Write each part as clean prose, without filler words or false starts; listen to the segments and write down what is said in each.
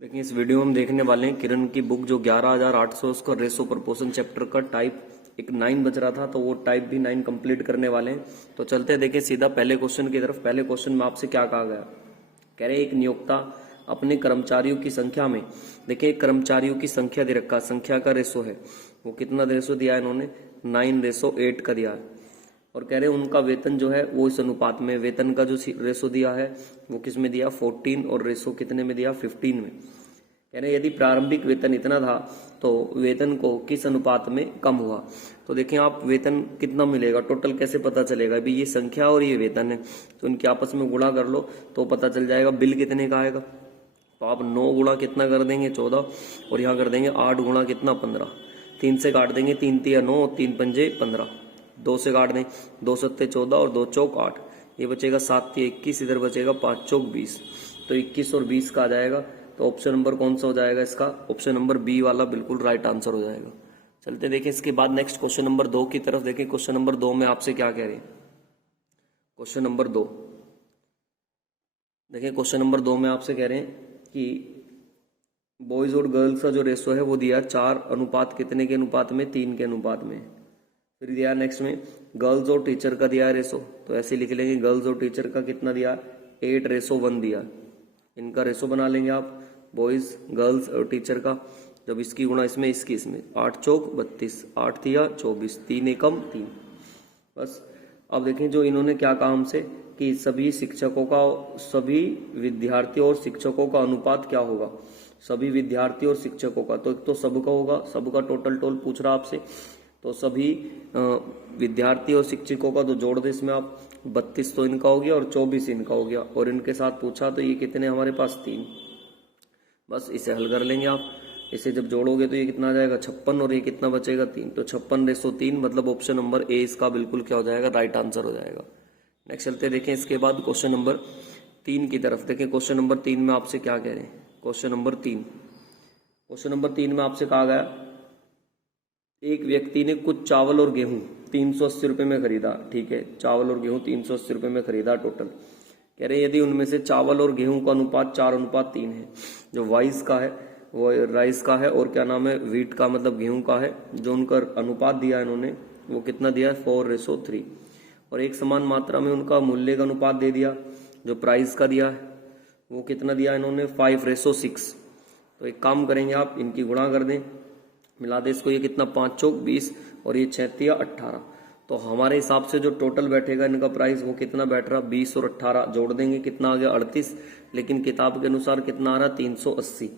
देखिए इस वीडियो में हम देखने वाले हैं किरण की बुक जो 11,800 उसका रेशो प्रपोर्शन चैप्टर का टाइप एक 9 बच रहा था, तो वो टाइप भी 9 कंप्लीट करने वाले हैं। तो चलते हैं देखिए सीधा पहले क्वेश्चन की तरफ। पहले क्वेश्चन में आपसे क्या कहा गया, कह रहे एक नियोक्ता अपने कर्मचारियों की संख्या में, देखिए कर्मचारियों की संख्या दे रखा, संख्या का रेशो है, वो कितना रेशो दिया है इन्होंने 9:8 का दिया है। और कह रहे हैं उनका वेतन जो है वो इस अनुपात में, वेतन का जो रेशो दिया है वो किस में दिया 14 और रेशो कितने में दिया 15 में। कह रहे हैं यदि प्रारंभिक वेतन इतना था तो वेतन को किस अनुपात में कम हुआ। तो देखें आप वेतन कितना मिलेगा, टोटल कैसे पता चलेगा, अभी ये संख्या और ये वेतन है तो इनके आपस में गुणा कर लो तो पता चल जाएगा बिल कितने का आएगा। तो आप 9 गुणा कितना कर देंगे 14 और यहाँ कर देंगे 8 गुणा कितना 15, 3 से काट देंगे 3 तिया 9, 3 पंजे 15, 2 से काट दें 2 सत्ते 14 और 2 चौक 8, ये बचेगा 7 तिया 21, इधर बचेगा 5 चौक 20, तो 21 और 20 का आ जाएगा। तो ऑप्शन नंबर कौन सा हो जाएगा इसका, ऑप्शन नंबर बी वाला बिल्कुल राइट आंसर हो जाएगा। चलते देखें इसके बाद नेक्स्ट क्वेश्चन नंबर 2 की तरफ। देखें क्वेश्चन नंबर 2 में आपसे क्या कह रहे हैं, क्वेश्चन नंबर 2 देखिए क्वेश्चन नंबर 2 में आपसे कह रहे हैं कि बॉयज और गर्ल्स का जो रेशो है वो दिया 4 अनुपात कितने के अनुपात में 3 के अनुपात में। फिर दिया नेक्स्ट में गर्ल्स और टीचर का दिया है रेशो, तो ऐसे लिख लेंगे गर्ल्स और टीचर का कितना दिया 8:1 दिया। इनका रेशो बना लेंगे आप, बॉयज गर्ल्स और टीचर का, जब इसकी गुणा इसमें इसकी इसमें 8 चौक 32, 8 तिया 24, 3 एकम 3। बस अब देखें जो इन्होंने क्या कहा हमसे कि सभी शिक्षकों का, सभी विद्यार्थियों और शिक्षकों का अनुपात क्या होगा, सभी विद्यार्थी और शिक्षकों का, तो एक तो सबका होगा, सबका टोटल पूछ रहा आपसे, तो सभी विद्यार्थी और शिक्षकों का तो जोड़ दे इसमें आप, 32 तो इनका हो गया और 24 इनका हो गया, और इनके साथ पूछा तो ये कितने हमारे पास 3। बस इसे हल कर लेंगे आप, इसे जब जोड़ोगे तो ये कितना आ जाएगा 56 और ये कितना बचेगा 3, तो 56:3 मतलब ऑप्शन नंबर ए इसका बिल्कुल क्या हो जाएगा राइट आंसर हो जाएगा। नेक्स्ट चलते देखें इसके बाद क्वेश्चन नंबर 3 की तरफ। देखें क्वेश्चन नंबर 3 में आपसे क्या कह रहे हैं, क्वेश्चन नंबर 3 में आपसे कहा गया एक व्यक्ति ने कुछ चावल और गेहूं 380 रुपए में खरीदा, ठीक है, चावल और गेहूं 380 रुपए में खरीदा टोटल। कह रहे यदि उनमें से चावल और गेहूं का अनुपात 4:3 है, जो वाइस का है वो राइस का है और क्या नाम है वीट का मतलब गेहूं का है, जो उनका अनुपात दिया है इन्होंने वो कितना दिया है 4:3, और एक समान मात्रा में उनका मूल्य का अनुपात दे दिया, जो प्राइस का दिया है वो कितना दिया इन्होंने 5:6। तो एक काम करेंगे आप इनकी गुणा कर दें, मिला दे इसको, ये कितना 5 चौक 20 और ये 6 तिया 18, तो हमारे हिसाब से जो टोटल बैठेगा इनका प्राइस वो कितना बैठ रहा 20 और 18 जोड़ देंगे कितना आ गया 38, लेकिन किताब के अनुसार कितना आ रहा 380।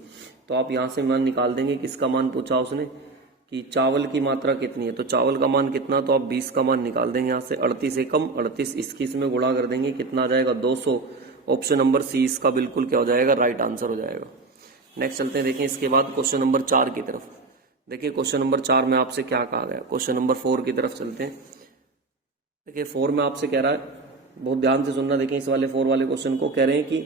तो आप यहाँ से मान निकाल देंगे, किसका मान पूछा उसने कि चावल की मात्रा कितनी है, तो चावल का मान कितना, तो आप 20 का मान निकाल देंगे यहाँ से, 38 एकम 38, 21 में गुणा कर देंगे कितना आ जाएगा 200। ऑप्शन नंबर सी इसका बिल्कुल क्या हो जाएगा राइट आंसर हो जाएगा। नेक्स्ट चलते हैं देखें इसके बाद क्वेश्चन नंबर 4 की तरफ। देखिए क्वेश्चन नंबर 4 में आपसे क्या कहा गया, क्वेश्चन नंबर 4 की तरफ चलते हैं। देखिए 4 में आपसे कह रहा है, बहुत ध्यान से सुनना, देखिए इस वाले 4 वाले क्वेश्चन को, कह रहे हैं कि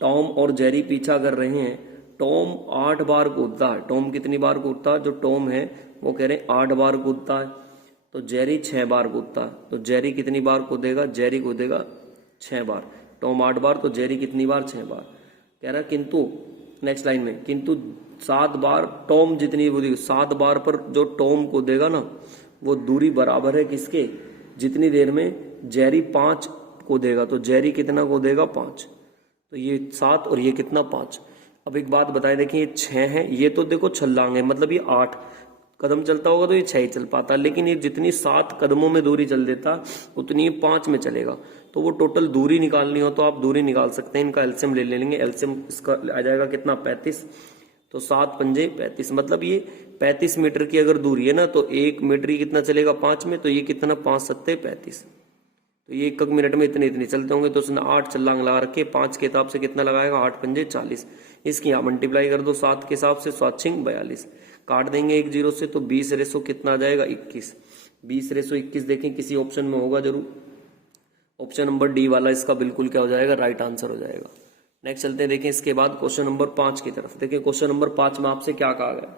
टॉम और जेरी पीछा कर रहे हैं, टॉम 8 बार कूदता है, टॉम कितनी बार कूदता है, जो टॉम है वो कह रहे हैं 8 बार कूदता है, तो जेरी 6 बार कूदता है, तो जेरी कितनी बार कूदेगा, जेरी कूदेगा 6 बार, टॉम 8 बार तो जेरी कितनी बार 6 बार। कह रहा है किंतु नेक्स्ट लाइन में किंतु 7 बार टॉम जितनी दूरी, 7 बार पर जो टॉम को देगा ना वो दूरी बराबर है किसके, जितनी देर में जेरी 5 को देगा, तो जेरी कितना को देगा 5, तो ये 7 और ये कितना 5। अब एक बात बताएं, देखिए ये 6 है, ये तो देखो छलांग है, मतलब ये 8 कदम चलता होगा तो ये 6 ही चल पाता, लेकिन ये जितनी 7 कदमों में दूरी चल देता उतनी 5 में चलेगा, तो वो टोटल दूरी निकालनी हो तो आप दूरी निकाल सकते हैं, इनका एलसीएम ले लेंगे, एलसीएम इसका आ जाएगा कितना 35, तो 7 पंजे 35, मतलब ये 35 मीटर की अगर दूरी है ना तो 1 मीटर ही कितना चलेगा 5 में, तो ये कितना 5 सत्ते 35, तो ये 1 मिनट में इतने चलते होंगे, तो उसने 8 छलांग लगा रखे, 5 के हिसाब से कितना लगाएगा 8 पंजे 40, इसकी यहाँ मल्टीप्लाई कर दो 7 के हिसाब से, 7 छिंग 42, काट देंगे 1 0 से, तो 20 कितना आ जाएगा 21, 20:21 देखें किसी ऑप्शन में होगा जरूर, ऑप्शन नंबर डी वाला इसका बिल्कुल क्या हो जाएगा राइट आंसर हो जाएगा। नेक्स्ट चलते हैं देखें इसके बाद क्वेश्चन नंबर 5 की तरफ। देखिए क्वेश्चन नंबर 5 में आपसे क्या कहा गया,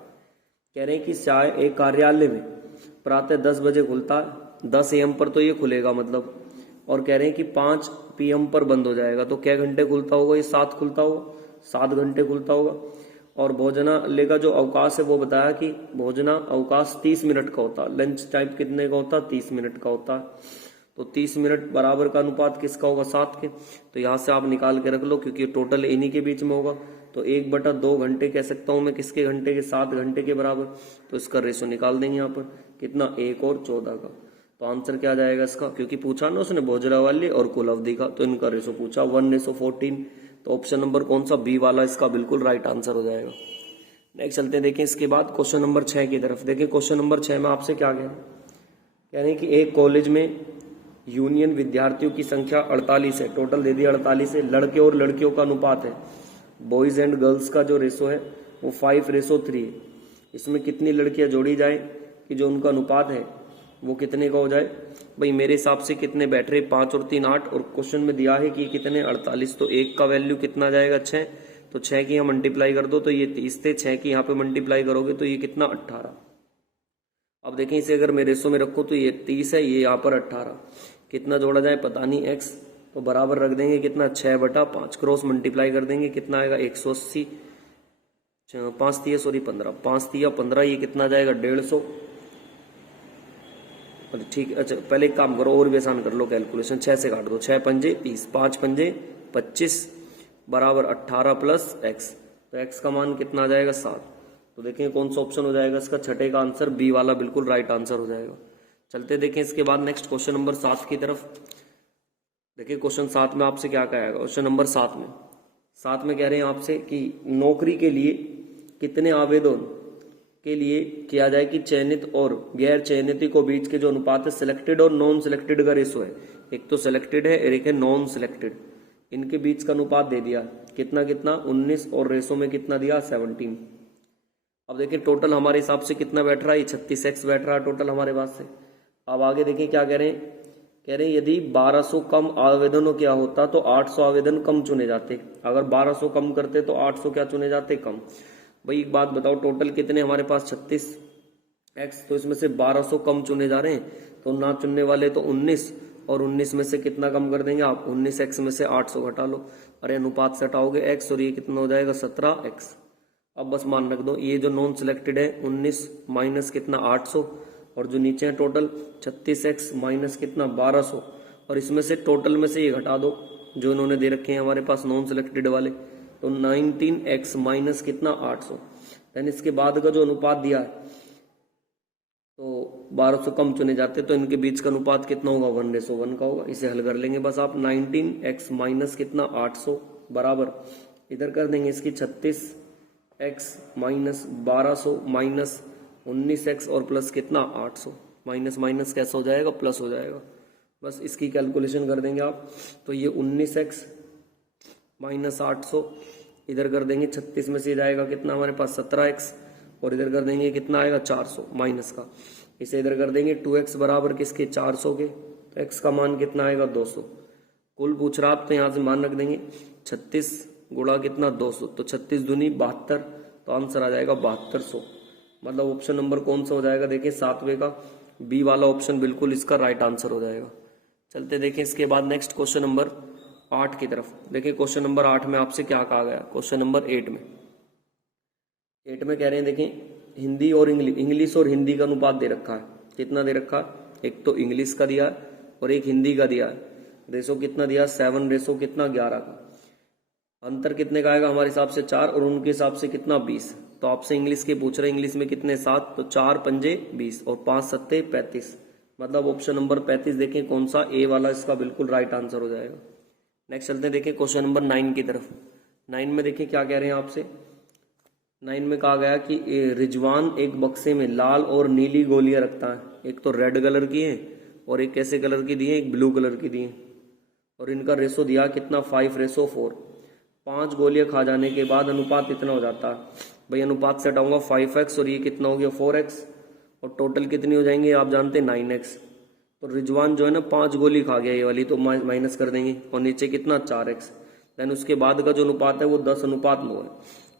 कह रहे हैं कि चाय एक कार्यालय में प्रातः 10 बजे खुलता है, 10 AM पर तो ये खुलेगा मतलब, और कह रहे हैं कि 5 PM पर बंद हो जाएगा, तो क्या घंटे खुलता होगा, ये 7 खुलता होगा, 7 घंटे खुलता होगा। और भोजनालय का जो अवकाश है वो बताया कि भोजना अवकाश 30 मिनट का होता है, लंच टाइम कितने का होता है, 30 मिनट का होता है। तो 30 मिनट बराबर का अनुपात किसका होगा, 7 के। तो यहां से आप निकाल के रख लो, क्योंकि टोटल इन्हीं के बीच में होगा। तो 1/2 घंटे कह सकता हूं मैं किसके घंटे के, 7 घंटे के बराबर। तो इसका रेशो निकाल देंगे यहाँ पर, कितना, 1 और 14 का। तो आंसर क्या जाएगा इसका, क्योंकि पूछा ना उसने भोजनालय और कुल अवधि का, तो इनका रेशो पूछा 1:14। तो ऑप्शन नंबर कौन सा, बी वाला इसका बिल्कुल राइट आंसर हो जाएगा। नेक्स्ट चलते हैं, देखें इसके बाद क्वेश्चन नंबर 6 की तरफ। देखें क्वेश्चन नंबर 6 में आपसे क्या कह रहे हैं कि एक कॉलेज में यूनियन विद्यार्थियों की संख्या 48 है, टोटल दे दिया 48 है। लड़के और लड़कियों का अनुपात है, बॉयज एंड गर्ल्स का जो रेशो है वो 5:3 है। इसमें कितनी लड़कियां जोड़ी जाए कि जो उनका अनुपात है वो कितने का हो जाए। भाई मेरे हिसाब से कितने बैठ रहे, 5 और 3 8, और क्वेश्चन में दिया है कि कितने 48। तो 1 का वैल्यू कितना जाएगा, 6। तो 6 की यहाँ मल्टीप्लाई कर दो तो ये 30 थे, 6 की यहाँ पे मल्टीप्लाई करोगे तो ये कितना, 18। अब देखें इसे अगर मैं रेशो में रखूं तो ये 30 है, ये यहाँ पर 18। कितना जोड़ा जाए पता नहीं, x तो बराबर रख देंगे कितना, 6/5। क्रॉस मल्टीप्लाई कर देंगे कितना आएगा, 180। 5 3 सॉरी 15, 5 3 15, ये कितना जाएगा, 150। ठीक है, अच्छा पहले एक काम करो और भी आसान कर लो कैलकुलेशन, 6 से काट दो, 6 पंजे 30, 5 पंजे 25 बराबर 18 प्लस x। तो x का मान कितना आ जाएगा, 7। तो देखें कौन सा ऑप्शन हो जाएगा इसका, छठे का आंसर बी वाला बिल्कुल राइट आंसर हो जाएगा। चलते देखें इसके बाद नेक्स्ट क्वेश्चन नंबर 7 की तरफ। देखिए क्वेश्चन 7 में आपसे क्या कहेगा, क्वेश्चन नंबर 7 में कह रहे हैं आपसे कि नौकरी के लिए कितने आवेदन के लिए किया जाए कि चयनित और गैर चयनित को बीच के जो अनुपात है, सिलेक्टेड और नॉन सिलेक्टेड का रेशो है। एक तो सिलेक्टेड है और एक है नॉन सिलेक्टेड, इनके बीच का अनुपात दे दिया कितना कितना, 19, और रेशो में कितना दिया, 17। अब देखिए टोटल हमारे हिसाब से कितना बैठ रहा है, 36x बैठ रहा है टोटल हमारे पास से। अब आगे देखिए क्या कह रहे हैं, कह रहे हैं यदि 1200 कम आवेदनों क्या होता तो 800 आवेदन कम चुने जाते। अगर 1200 कम करते तो 800 क्या चुने जाते, कम। भाई एक बात बताओ, टोटल कितने हमारे पास, 36x, तो इसमें से 1200 कम चुने जा रहे हैं, तो ना चुनने वाले तो 19, और 19 में से कितना कम कर देंगे आप, 19x में से 800 घटा लो। अरे अनुपात से हटाओगे x, और ये कितना हो जाएगा, 17x। अब बस मान रख दो, ये जो नॉन सिलेक्टेड है 19 माइनस कितना, 800, और जो नीचे है टोटल 36x माइनस कितना, 1200, और इसमें से टोटल में से ये घटा दो जो इन्होंने दे रखे हैं हमारे पास नॉन सिलेक्टेड वाले, तो 19x माइनस कितना, 800। देन इसके बाद का जो अनुपात दिया है तो 1200 कम चुने जाते, तो इनके बीच का अनुपात कितना होगा, 1:1 का होगा। इसे हल कर लेंगे बस आप, 19x माइनस कितना, 800 बराबर, इधर कर देंगे इसकी 36x माइनस 1200 माइनस 19x और प्लस कितना, 800। माइनस माइनस कैसा हो जाएगा, प्लस हो जाएगा। बस इसकी कैलकुलेशन कर देंगे आप, तो ये 19x माइनस 800 इधर कर देंगे, 36 में से जाएगा कितना हमारे पास, 17x, और इधर कर देंगे कितना आएगा, 400 माइनस का। इसे इधर कर देंगे 2x बराबर किसके, 400 के, तो x का मान कितना आएगा, 200। कुल पूछ रहा आप तो यहाँ से मान रख देंगे 36 गुणा कितना, 200, तो 36 दूनी 72, तो आंसर आ जाएगा 7200। मतलब ऑप्शन नंबर कौन सा हो जाएगा, देखिए 7वें का बी वाला ऑप्शन बिल्कुल इसका राइट आंसर हो जाएगा। चलते देखें इसके बाद नेक्स्ट क्वेश्चन नंबर 8 की तरफ। देखिए क्वेश्चन नंबर 8 में आपसे क्या कहा गया, क्वेश्चन नंबर 8 में कह रहे हैं, देखें हिंदी और इंग्लिश और हिंदी का अनुपात दे रखा है। कितना दे रखा है, एक तो इंग्लिश का दिया है और एक हिंदी का दिया है। रेशो कितना दिया, 7 रेशो कितना, 11 का। अंतर कितने का आएगा हमारे हिसाब से, 4, और उनके हिसाब से कितना, 20। तो आपसे इंग्लिश के पूछ रहे हैं, इंग्लिश में कितने, 7, तो 4 पंजे 20 और 5 सत्ते 35। मतलब ऑप्शन नंबर 35 देखें कौन सा, ए वाला इसका बिल्कुल राइट आंसर हो जाएगा। नेक्स्ट चलते हैं, देखें क्वेश्चन नंबर 9 की तरफ। 9 में देखिए क्या कह रहे हैं आपसे, 9 में कहा गया कि रिजवान एक बक्से में लाल और नीली गोलियां रखता है। एक तो रेड कलर की है और एक कैसे कलर की दी है, एक ब्लू कलर की दी है, और इनका रेशो दिया कितना, 5:4। 5 गोलियां खा जाने के बाद अनुपात इतना हो जाता है। भाई अनुपात से हटाऊंगा 5x, और ये कितना हो गया, 4x, और टोटल कितनी हो जाएंगे आप जानते हैं, 9x। तो रिजवान जो है ना 5 गोली खा गया ये वाली, तो माइनस कर देंगे, और नीचे कितना, 4x। देन उसके बाद का जो अनुपात है वो 10:9 है।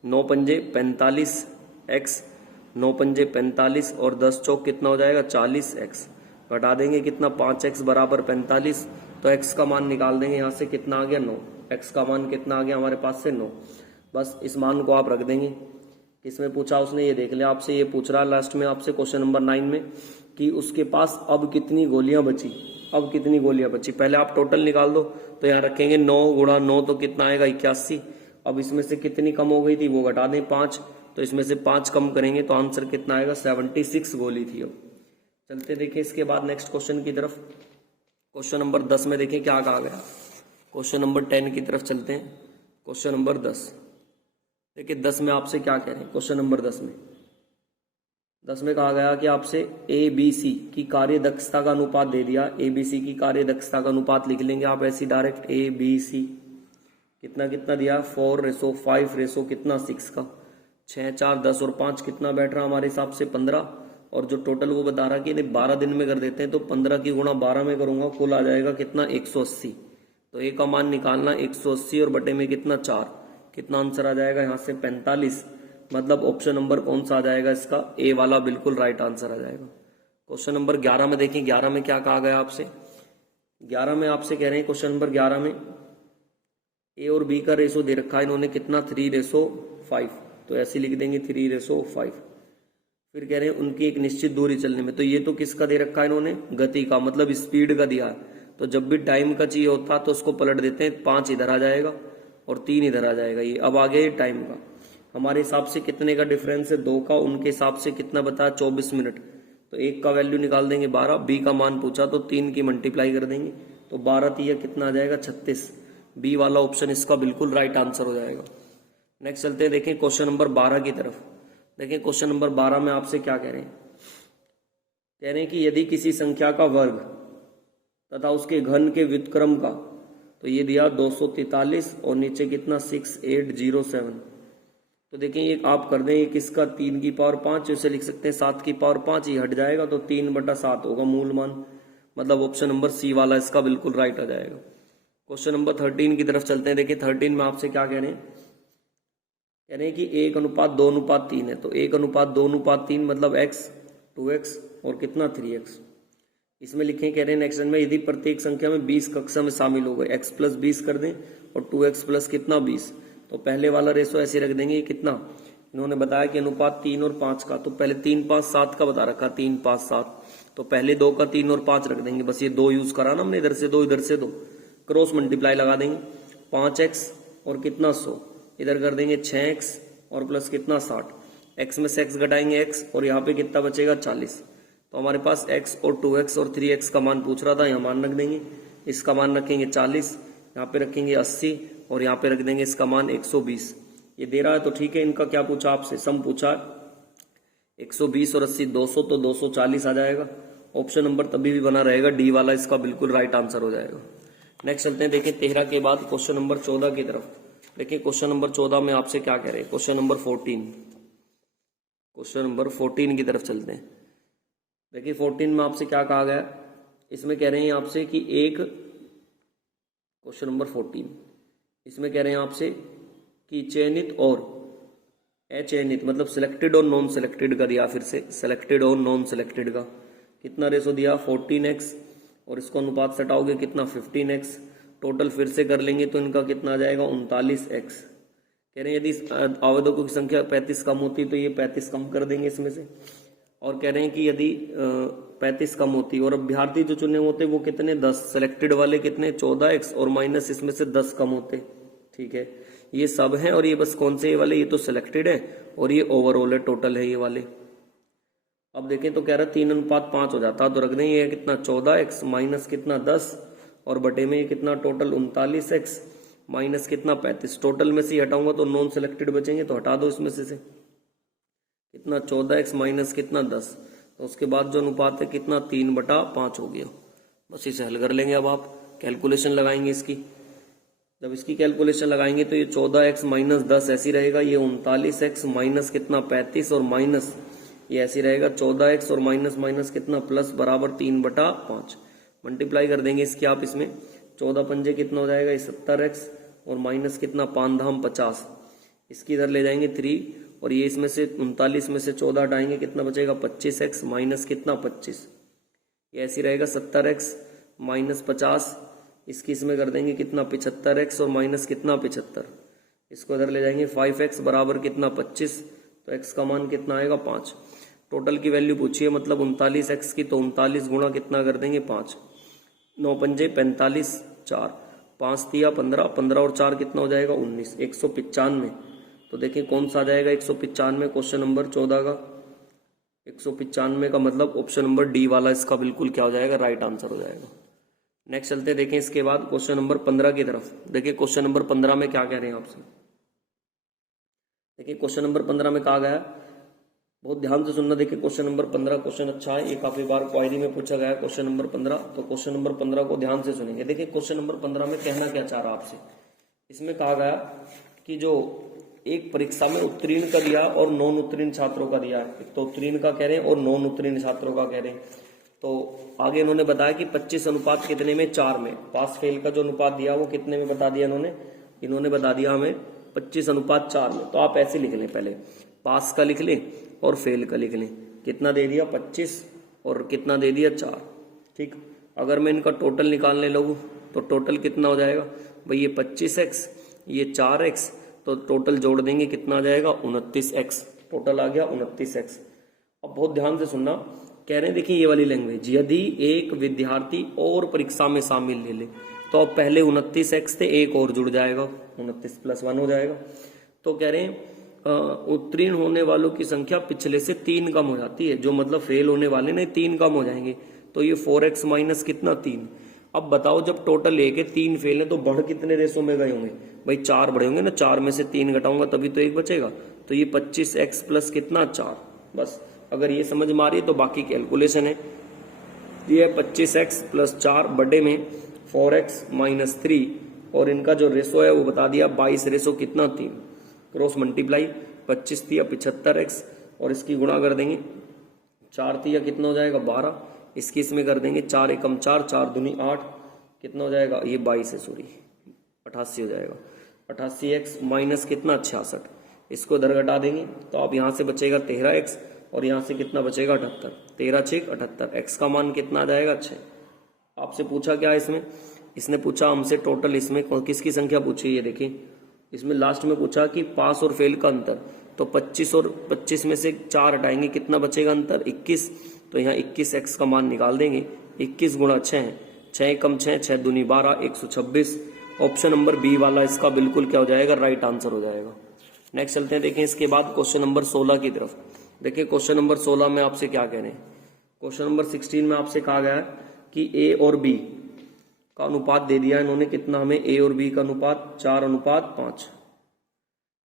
9 पंजे 45x, 9 पंजे 45, और 10 चौक कितना हो जाएगा, 40x। घटा देंगे कितना, 5x बराबर 45, तो x का मान निकाल देंगे यहाँ से, कितना आ गया, 9। x का मान कितना आ गया हमारे पास से, 9। बस इस मान को आप रख देंगे, किसमें पूछा उसने, ये देख लें आपसे, ये पूछ रहा है लास्ट में आपसे क्वेश्चन नंबर 9 में कि उसके पास अब कितनी गोलियां बची, अब कितनी गोलियां बची। पहले आप टोटल निकाल दो, तो यहाँ रखेंगे 9 गुणा 9 तो कितना आएगा 81। अब इसमें से कितनी कम हो गई थी वो घटा दें 5, तो इसमें से 5 कम करेंगे तो आंसर कितना आएगा 76 गोली थी। अब चलते देखिए इसके बाद नेक्स्ट क्वेश्चन की तरफ। क्वेश्चन नंबर 10 में देखें क्या कहा गया। क्वेश्चन नंबर 10 की तरफ चलते हैं। क्वेश्चन नंबर 10 देखिए 10 में आपसे क्या कह रहे हैं। क्वेश्चन नंबर 10 में कहा गया कि आपसे ABC की कार्य दक्षता का अनुपात दे दिया। ABC की कार्य दक्षता का अनुपात लिख लेंगे आप ऐसी डायरेक्ट, ABC कितना कितना दिया 4:5 रेसो कितना 6 का, 6 4 10 और 5 कितना बैठ रहा हमारे हिसाब से 15, और जो टोटल वो बता रहा कि इन्हें 12 दिन में कर देते हैं तो 15 की गुणा 12 में करूंगा, कुल आ जाएगा कितना 180। तो ए का मान निकालना 180 और बटे में कितना 4, कितना आंसर आ जाएगा यहाँ से 45। मतलब ऑप्शन नंबर कौन सा आ जाएगा इसका, ए वाला बिल्कुल राइट आंसर आ जाएगा। क्वेश्चन नंबर 11 में देखें, 11 में क्या कहा गया आपसे। 11 में आपसे कह रहे हैं, क्वेश्चन नंबर 11 में ए और बी का रेशो दे रखा है इन्होंने कितना 3:5, तो ऐसे लिख देंगे 3:5। फिर कह रहे हैं उनकी एक निश्चित दूरी चलने में, तो ये तो किसका दे रखा है इन्होंने, गति का, मतलब स्पीड का दिया है। तो जब भी टाइम का चाहिए होता तो उसको पलट देते हैं, 5 इधर आ जाएगा और 3 इधर आ जाएगा। ये अब आ गया ये टाइम का, हमारे हिसाब से कितने का डिफरेंस है 2 का, उनके हिसाब से कितना बताया 24 मिनट। तो एक का वैल्यू निकाल देंगे 12, बी का मान पूछा तो 3 की मल्टीप्लाई कर देंगे, तो 12 3 कितना आ जाएगा 36। बी वाला ऑप्शन इसका बिल्कुल राइट आंसर हो जाएगा। नेक्स्ट चलते हैं, देखें क्वेश्चन नंबर 12 की तरफ। देखें क्वेश्चन नंबर 12 में आपसे क्या कह रहे हैं। कह रहे हैं कि यदि किसी संख्या का वर्ग तथा उसके घन के व्युत्क्रम का, तो ये दिया 243 और नीचे कितना 6807। तो देखें ये आप कर दें, ये किसका 3 की पावर 5, इसे लिख सकते हैं 7 की पावर 5, ये हट जाएगा तो 3/7 होगा मूल मान। मतलब ऑप्शन नंबर सी वाला इसका बिल्कुल राइट आ जाएगा। क्वेश्चन नंबर 13 की तरफ चलते हैं। देखिए 13 में आपसे क्या कह रहे हैं, कह रहे हैं कि 1:2:3 है, तो 1:2:3 मतलब x 2x और कितना 3x। इसमें लिखें, कह रहे हैं नेक्स्ट में यदि प्रत्येक संख्या में 20 कक्षा में शामिल हो गए, x + 20 कर दें और 2x + कितना 20, तो पहले वाला रेशो ऐसे रख देंगे कितना, इन्होंने बताया कि अनुपात 3 और 5 का, तो पहले 3 5 7 का बता रखा 3 5 7, तो पहले 2 का 3 और 5 रख देंगे, बस ये 2 यूज करा ना हमने, इधर से 2 इधर से 2, क्रॉस मल्टीप्लाई लगा देंगे 5x और कितना 100, इधर कर देंगे 6x और प्लस कितना 60, x में से x घटाएंगे x और यहाँ पे कितना बचेगा 40। तो हमारे पास x और 2x और 3x का मान पूछ रहा था, यहाँ मान रख देंगे, इसका मान रखेंगे 40, यहाँ पे रखेंगे 80 और यहाँ पे रख देंगे इसका मान 120। ये दे रहा है तो ठीक है, इनका क्या पूछा आपसे, सम पूछा 120 और 80 200, तो 240 आ जाएगा। ऑप्शन नंबर तभी भी बना रहेगा, डी वाला इसका बिल्कुल राइट आंसर हो जाएगा। नेक्स्ट चलते हैं, देखिए 13 के बाद क्वेश्चन नंबर 14 की तरफ। देखिए क्वेश्चन नंबर 14 में आपसे क्या कह रहे हैं, क्वेश्चन नंबर 14 की तरफ चलते हैं। देखिए 14 में आपसे क्या कहा गया, इसमें कह रहे हैं आपसे कि एक, क्वेश्चन नंबर 14 इसमें कह रहे हैं आपसे कि चयनित और अचयनित, मतलब सिलेक्टेड और नॉन सिलेक्टेड का दिया, फिर से सिलेक्टेड और नॉन सिलेक्टेड का कितना रेशो दिया 14x, और इसको अनुपात से हटाओगे कितना 15x, टोटल फिर से कर लेंगे तो इनका कितना आ जाएगा 39x। कह रहे हैं यदि आवेदकों की संख्या 35 कम होती तो ये 35 कम कर देंगे इसमें से, और कह रहे हैं कि यदि 35 कम होती और अभ्यर्थी जो चुने होते वो कितने 10, सिलेक्टेड वाले कितने 14x और माइनस इसमें से 10 कम होते। ठीक है, ये सब हैं और ये बस कौन से ये वाले, ये तो सिलेक्टेड है और ये ओवरऑल है, टोटल है ये वाले। अब देखें तो कह रहा है 3:5 हो जाता, तो रख दें ये कितना 14x माइनस कितना 10 और बटे में ये कितना टोटल 39x माइनस कितना 35, टोटल में से हटाऊंगा तो नॉन सिलेक्टेड बचेंगे, तो हटा दो इसमें से कितना 14x माइनस कितना 10, तो उसके बाद जो अनुपात है कितना 3/5 हो गया। बस इसे हल कर लेंगे। अब आप कैलकुलेशन लगाएंगे इसकी, जब इसकी कैलकुलेशन लगाएंगे तो ये 14x माइनस 10 ऐसी रहेगा, ये 39x माइनस कितना 35 और माइनस ये ऐसी रहेगा 14x और माइनस माइनस कितना प्लस बराबर 3/5। मल्टीप्लाई कर देंगे इसकी आप, इसमें 14 पंजे कितना हो जाएगा 70x और माइनस कितना 5 धाम 50, इसकी इधर ले जाएंगे 3 और ये इसमें से 39 में से 14 हटाएंगे कितना बचेगा 25x माइनस कितना 25, ये ऐसी रहेगा 70x माइनस 50, इसकी इसमें कर देंगे कितना 75x और माइनस कितना 75, इसको इधर ले जाएंगे 5x बराबर कितना 25, तो x का मान कितना आएगा 5। टोटल की वैल्यू पूछिए मतलब 39x की, तो 39 गुणा कितना कर देंगे 5, 9 पंजे 45, 4 5 तिया 15, 15 और 4 कितना हो जाएगा 19, 195। तो देखिए कौन सा आ जाएगा 195 क्वेश्चन नंबर 14 का। 195 का मतलब ऑप्शन नंबर डी वाला इसका बिल्कुल क्या हो जाएगा, राइट आंसर हो जाएगा। नेक्स्ट चलते देखें इसके बाद क्वेश्चन नंबर 15 की तरफ। देखिए क्वेश्चन नंबर 15 में क्या कह रहे हैं आपसे। देखिए क्वेश्चन नंबर 15 में कहा गया, बहुत ध्यान से सुनना। देखिए क्वेश्चन नंबर 15 क्वेश्चन अच्छा है, ये काफी बार क्वेरी में पूछा गया है क्वेश्चन नंबर 15, तो क्वेश्चन नंबर 15 को ध्यान से सुनेंगे। देखिए क्वेश्चन नंबर 15 में कहना क्या चाह रहा आपसे। इसमें कहा गया कि जो एक परीक्षा में उत्तीर्ण का दिया और नॉन उत्तीर्ण छात्रों का दिया है, तो उत्तीर्ण का कह रहे हैं और नॉन उत्तीर्ण छात्रों का कह रहे हैं। तो आगे इन्होंने बताया कि 25 अनुपात कितने में 4 में, पास फेल का जो अनुपात दिया वो कितने में बता दिया इन्होंने बता दिया हमें 25 अनुपात 4 में। तो आप ऐसे लिख लें, पहले पास का लिख लें और फेल का लिख लें। कितना दे दिया 25 और कितना दे दिया 4, ठीक। अगर मैं इनका टोटल निकालने लगूँ तो टोटल कितना हो जाएगा भाई, ये 25x ये 4x, तो टोटल जोड़ देंगे कितना आ जाएगा 29x, टोटल आ गया 29x। अब बहुत ध्यान से सुनना, कह रहे हैं देखिए ये वाली लैंग्वेज, यदि एक विद्यार्थी और परीक्षा में शामिल ले ले तो अब पहले 29x थे, एक और जुड़ जाएगा 29 + 1 हो जाएगा। तो कह रहे हैं उत्तीर्ण होने वालों की संख्या पिछले से 3 कम हो जाती है, जो मतलब फेल होने वाले ने 3 कम हो जाएंगे। तो ये 4x माइनस कितना 3। अब बताओ जब टोटल 1 है 3 फेल है तो बढ़ कितने रेशो में गए होंगे भाई, 4 बढ़े होंगे ना, 4 में से 3 घटाऊंगा तभी तो 1 बचेगा। तो ये 25x प्लस कितना 4। बस अगर ये समझ में आ रही है तो बाकी कैलकुलेशन है। ये 25x प्लस 4 बड़े में 4x माइनस 3 और इनका जो रेशो है वो बता दिया 22 रेशो कितना 3, क्रॉस मल्टीप्लाई 25 तिया 75x और इसकी गुणा कर देंगे 4 तिया कितना हो जाएगा 12, इसकी इसमें कर देंगे 4 एकम 4, 4 दूनी 8, कितना हो जाएगा ये 22 है, सॉरी 88 हो जाएगा। 88x माइनस कितना 66, इसको इधर घटा देंगे तो अब यहाँ से बचेगा 13x और यहाँ से कितना बचेगा 78, 13 6 78, x का मान कितना आ जाएगा 6। आपसे पूछा क्या इसमें, इसने पूछा हमसे टोटल, इसमें किसकी संख्या पूछी, ये देखिए इसमें लास्ट में पूछा कि पास और फेल का अंतर। तो 25 और 25 में से 4 हटाएंगे कितना बचेगा अंतर 21, तो यहाँ 21x का मान निकाल देंगे। 21 गुणा 6, 6 एकम 6, 6 दूनी 12, 126। ऑप्शन नंबर बी वाला इसका बिल्कुल क्या हो जाएगा, राइट आंसर हो जाएगा। नेक्स्ट चलते हैं देखें इसके बाद क्वेश्चन नंबर 16 की तरफ। देखिए क्वेश्चन नंबर 16 में आपसे क्या कह रहे हैं। क्वेश्चन नंबर 16 में आपसे कहा गया है कि ए और बी का अनुपात दे दिया इन्होंने कितना हमें, ए और बी का अनुपात 4:5।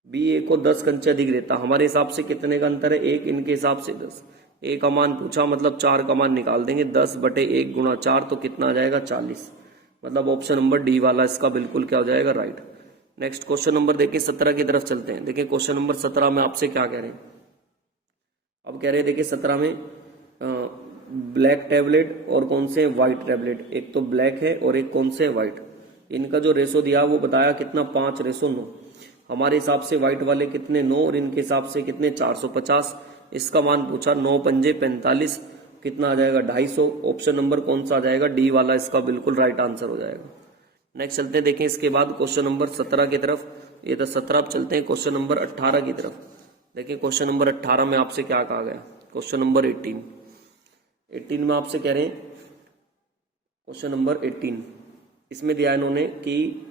बी ए को 10 कंचे अधिक देता, हमारे हिसाब से कितने का अंतर है 1, इनके हिसाब से 10। ए का मान पूछा मतलब 4 का मान निकाल देंगे, 10/1 गुणा 4 तो कितना आ जाएगा 40। मतलब ऑप्शन नंबर डी वाला इसका बिल्कुल क्या हो जाएगा, राइट। नेक्स्ट क्वेश्चन नंबर देखिए 17 की तरफ चलते हैं। देखिए क्वेश्चन नंबर 17 में आपसे क्या कह रहे हैं। अब कह रहे हैं देखिए 17 में ब्लैक टैबलेट और कौन से व्हाइट टैबलेट, एक तो ब्लैक है और एक कौन से व्हाइट, इनका जो रेशो दिया वो बताया कितना 5:9। हमारे हिसाब से व्हाइट वाले कितने 9 और इनके हिसाब से कितने 450। इसका मान पूछा 9 पंजे 45, कितना आ जाएगा 250। ऑप्शन नंबर कौन सा आ जाएगा, डी वाला इसका बिल्कुल राइट आंसर हो जाएगा। नेक्स्ट चलते हैं देखें इसके बाद क्वेश्चन नंबर 17 की तरफ। ये तो 17, अब चलते हैं क्वेश्चन नंबर 18 की तरफ। देखिए क्वेश्चन नंबर 18 में आपसे क्या कहा गया। क्वेश्चन नंबर 18 में आपसे कह रहे हैं क्वेश्चन नंबर 18, इसमें दिया इन्होंने कि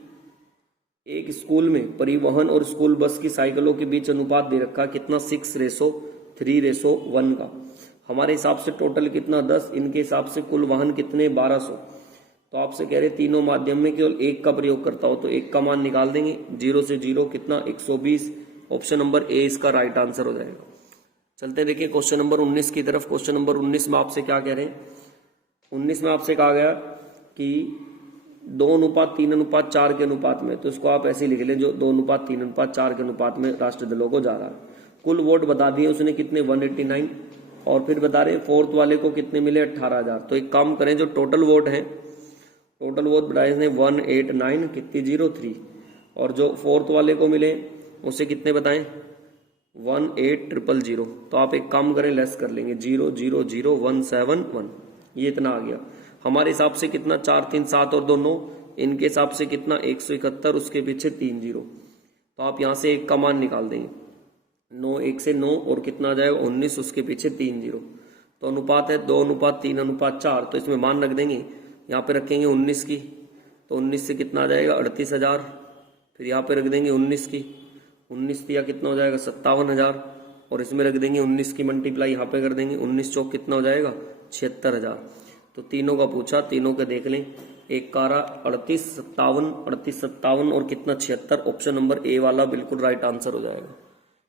एक स्कूल में परिवहन और स्कूल बस की साइकिलों के बीच अनुपात दे रखा कितना 6:3:1 का। हमारे हिसाब से टोटल कितना 10, इनके हिसाब से कुल वाहन कितने 1200। तो आपसे कह रहे तीनों माध्यम में केवल एक का प्रयोग करता हो तो एक का मान निकाल देंगे, 0 से 0 कितना 120। ऑप्शन नंबर ए इसका राइट आंसर हो जाएगा। चलते देखिए क्वेश्चन नंबर 19 की तरफ। क्वेश्चन नंबर 19 में आपसे क्या कह रहे हैं। 19 में आपसे कहा गया कि 2:3:4 के अनुपात में, तो इसको आप ऐसे लिख लें जो 2:3:4 के अनुपात में राष्ट्रदलों को जा रहा है। कुल वोट बता दिए उसने कितने 189, और फिर बता रहे फोर्थ वाले को कितने मिले 18,000। तो एक काम करें, जो टोटल वोट है, टोटल वोट बताए इसने 189 कितनी 03, और जो फोर्थ वाले को मिले उसे कितने बताएं 18000। तो आप एक काम करें, लेस कर लेंगे 000171, ये इतना आ गया। हमारे हिसाब से कितना 4 3 7 और 2 9, इनके हिसाब से कितना 171, उसके पीछे 3 0। तो आप यहां से एक का मान निकाल देंगे, 9 1 से 9 और कितना आ जाएगा 19, उसके पीछे 3 0। तो अनुपात है 2:3:4। तो इसमें मान रख देंगे, यहाँ पे रखेंगे 19 की, तो 19 से कितना आ जाएगा 38,000। फिर यहाँ पे रख देंगे 19 की, 19 दिया कितना हो जाएगा 57,000। और इसमें रख देंगे 19 की मल्टीप्लाई यहाँ पे कर देंगे, 19 चौक कितना हो जाएगा 76,000। तो तीनों का पूछा, तीनों के देख लें। एक कारा 38 57 और कितना 76। ऑप्शन नंबर ए वाला बिल्कुल राइट आंसर हो जाएगा।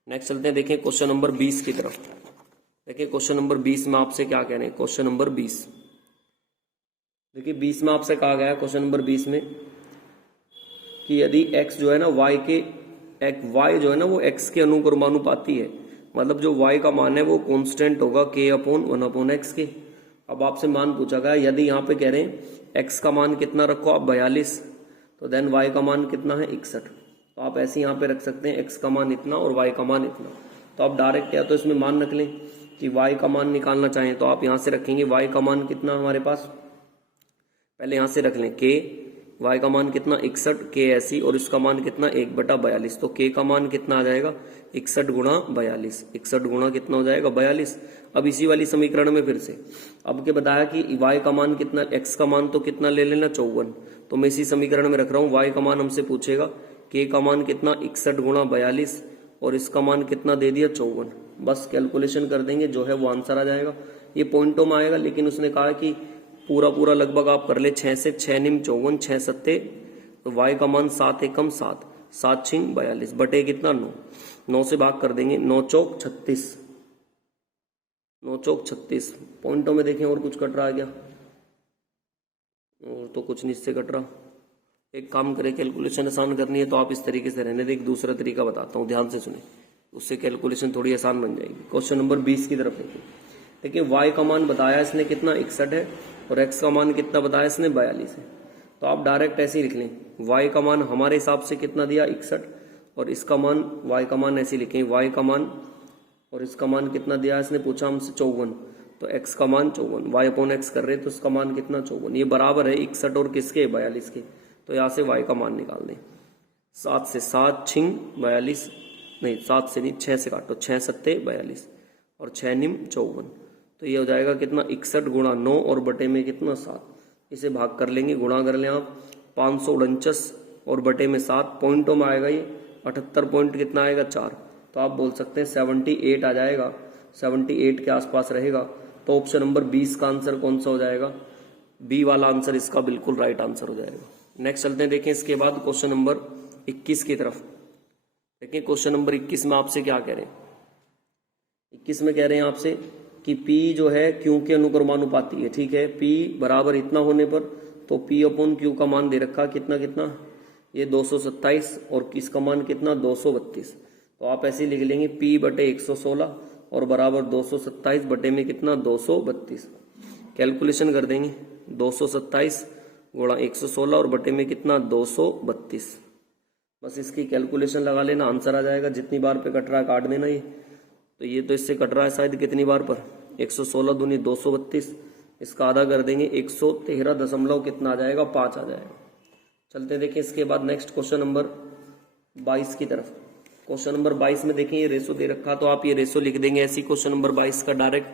नेक्स्ट चलते हैं, देखें क्वेश्चन नंबर 20 की तरफ। देखिए क्वेश्चन नंबर 20 में आपसे क्या कह रहे हैं। क्वेश्चन नंबर 20, देखिए 20 में आपसे कहा गया है क्वेश्चन नंबर 20 में कि यदि x जो है ना y जो है ना वो x के अनुक्रमानुपाती है, मतलब जो y का मान है वो कांस्टेंट होगा k/1/x के। अब आपसे मान पूछा गया, यदि यहाँ पे कह रहे हैं x का मान कितना रखो आप 42, तो देन y का मान कितना है 61। तो आप ऐसे यहाँ पे रख सकते हैं x का मान इतना और y का मान इतना। तो आप डायरेक्ट या तो इसमें मान रख लें कि y का मान निकालना चाहें तो आप यहाँ से रखेंगे y का मान कितना हमारे पास, पहले यहाँ से रख लें k, y का मान कितना 61, k ऐसी, और इसका मान कितना 1/42। तो k का मान कितना आ जाएगा 61 गुणा 42, 61 गुणा कितना हो जाएगा 42। अब इसी वाली समीकरण में फिर से अब के बताया कि y का मान कितना, x का मान तो कितना ले लेना 54। तो मैं इसी समीकरण में रख रहा हूँ, y का मान हमसे पूछेगा, k का मान कितना 61 गुणा 42 और इसका मान कितना दे दिया 54। बस कैलकुलेशन कर देंगे, जो है वो आंसर आ जाएगा। ये पॉइंटों में आएगा, लेकिन उसने कहा कि पूरा लगभग आप कर ले। 6 से 6 निम 54, 6 सत्ते, तो y का मान 7 एकम 7, 7 छिंग 42 बटे कितना 9, 9 से भाग कर देंगे, 9 चौक 36, 9 चौक 36। पॉइंटों में देखें और कुछ कट रहा है क्या, और तो कुछ नहीं इससे कट रहा। एक काम करें, कैलकुलेशन आसान करनी है तो आप इस तरीके से रहने दें, एक दूसरा तरीका बताता हूँ, ध्यान से सुने, उससे कैलकुलेशन थोड़ी आसान बन जाएगी। क्वेश्चन नंबर 20 की तरफ देखिए y का मान बताया इसने कितना 61 है और x का मान कितना बताया इसने 42 है। तो आप डायरेक्ट ऐसे ही लिख लें, y का मान हमारे हिसाब से कितना दिया 61 और इसका मान y का मान ऐसे लिखें, y का मान और इसका मान कितना दिया इसने पूछा हमसे 54, तो x का मान 54, y/x कर रहे तो इसका मान कितना 54, ये बराबर है 61 और किसके 42 के। तो यहाँ से y का मान निकाल दें, 7 से 7 छिंग 42, नहीं 7 से नहीं 6 से काटो, 6 सत्ते 42 और 6 निम 54। तो ये हो जाएगा कितना 61 गुणा 9 और बटे में कितना 7, इसे भाग कर लेंगे, गुणा कर लें आप 549 और बटे में 7। पॉइंटों में आएगा ये 78 पॉइंट कितना आएगा 4। तो आप बोल सकते हैं 78 आ जाएगा, 78 के आसपास रहेगा। तो ऑप्शन नंबर 20 का आंसर कौन सा हो जाएगा, बी वाला आंसर इसका बिल्कुल राइट आंसर हो जाएगा। नेक्स्ट चलते हैं, देखें इसके बाद क्वेश्चन नंबर 21 की तरफ। देखिए क्वेश्चन नंबर 21 में आपसे क्या कह रहे हैं, 21 में कह रहे हैं आपसे कि P जो है Q के अनुक्रमानुपाती है, ठीक है। P बराबर इतना होने पर तो P/Q का मान दे रखा कितना कितना, ये 227 और इसका मान कितना 232। तो आप ऐसे ही लिख लेंगे P/116 और बराबर 227 बटे में कितना 232। कैलकुलेशन कर देंगे, 227 गुणा 116 और बटे में कितना 232। बस इसकी कैलकुलेशन लगा लेना, आंसर आ जाएगा। जितनी बार पे कट रहा है काट देना ये, तो ये तो इससे कट रहा है शायद कितनी बार पर, 116 दूनी 232, इसका आधा कर देंगे 113 दशमलव कितना आ जाएगा 5 आ जाएगा। चलते देखें इसके बाद नेक्स्ट क्वेश्चन नंबर 22 की तरफ। क्वेश्चन नंबर 22 में देखें ये रेशो दे रखा, तो आप ये रेशो लिख देंगे ऐसी क्वेश्चन नंबर 22 का डायरेक्ट।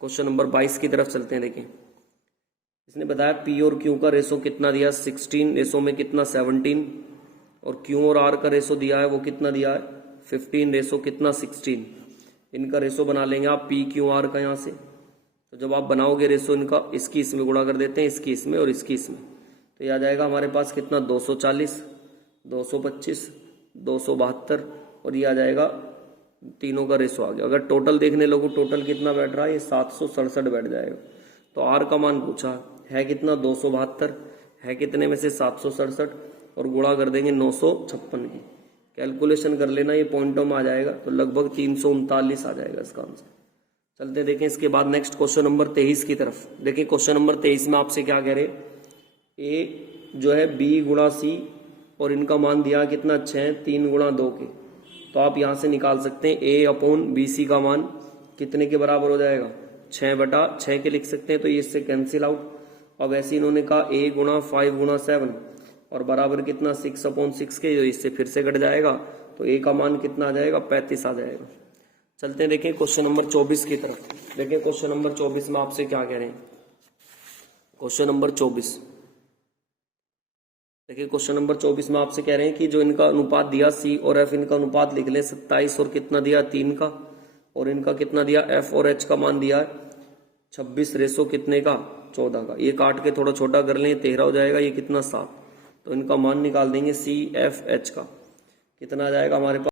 क्वेश्चन नंबर 22 की तरफ चलते हैं। देखें इसने बताया P और Q का रेशो कितना दिया 16, रेशो में कितना 17, और Q और R का रेशो दिया है वो कितना दिया है 15, रेशो कितना 16। इनका रेशो बना लेंगे आप PQR का यहाँ से। तो जब आप बनाओगे रेशो इनका, इसकी इसमें गुणा कर देते हैं, इसकी इसमें और इसकी इसमें, तो ये आ जाएगा हमारे पास कितना 240, 225, 272 और ये आ जाएगा तीनों का रेशो आ गया। अगर टोटल देखने लोगों, टोटल कितना बैठ रहा है, ये 767 बैठ जाएगा। तो R का मान पूछा है कितना 272, है कितने में से 767 और गुणा कर देंगे 956 की। कैलकुलेशन कर लेना, ये पॉइंटों में आ जाएगा, तो लगभग 339 आ जाएगा इसका आंसर। चलते देखें इसके बाद नेक्स्ट क्वेश्चन नंबर 23 की तरफ। देखिए क्वेश्चन नंबर 23 में आपसे क्या कह रहे, ए जो है B गुणा C और इनका मान दिया कितना 6, 3 गुणा 2 के। तो आप यहाँ से निकाल सकते हैं A/BC का मान कितने के बराबर हो जाएगा 6/6 के लिख सकते हैं, तो ये इससे कैंसिल आउट। अब ऐसे इन्होंने कहा A गुणा 5 गुणा 7 और बराबर कितना 6/6 के, जो इससे फिर से कट जाएगा, तो ए का मान कितना आ जाएगा, 35 आ जाएगा। चलते हैं देखें क्वेश्चन नंबर 24 की तरफ। देखें क्वेश्चन नंबर 24 में आपसे क्या कह रहे हैं। क्वेश्चन नंबर 24 देखिए, क्वेश्चन नंबर 24 में आपसे कह रहे हैं कि जो इनका अनुपात दिया सी और एफ, इनका अनुपात लिख ले 27 और कितना दिया 3 का, और इनका कितना दिया एफ और एच का मान दिया 26 रेसो कितने का 14 का। ये काट के थोड़ा छोटा कर लें, 13 हो जाएगा, ये कितना 7। तो इनका मान निकाल देंगे सी एफ एच का, कितना आ जाएगा हमारे पास